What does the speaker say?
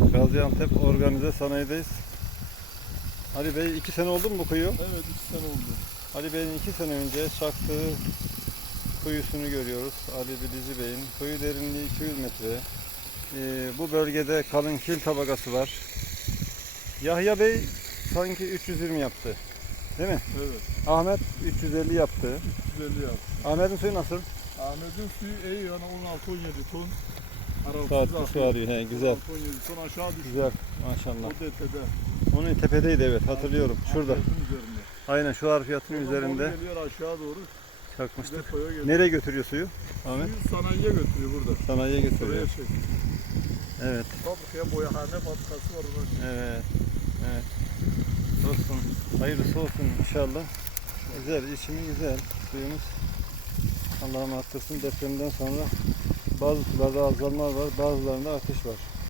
Gaziantep Organize Sanayi'deyiz. Ali Bey iki sene oldu mu bu kuyu? Evet iki sene oldu. Ali Bey'in iki sene önce çaktığı kuyusunu görüyoruz. Ali Bilici Bey'in. Kuyu derinliği 200 metre. Ee, bu bölgede kalın kil tabakası var. Yahya Bey sanki 320 yaptı. Değil mi? Evet. Ahmet 350 yaptı. 350 yaptı. Ahmet'in suyu nasıl? Ahmet'in suyu iyi yani 16-17 ton. Akıyor. su arıyor. He, güzel. 16-17 ton aşağı düştü. Güzel. Maşallah. O detede. Onun tepedeydi evet hatırlıyorum. Şurada. Aynen şu harfiyatın üzerinde Geliyor aşağı doğru. çakmıştık. Nereye götürüyor suyu? Ahmet Suyu sanayiye götürüyor burada. sanayiye götürüyor. Evet. Fabrikaya boyahane fabrikası var orada. Evet. Evet. Dostum hayırlısı olsun inşallah. Güzel, içimi güzel. Suyumuz Allah'ım arttırsın depremden sonra bazı sularda azalma var, bazılarında ateş var.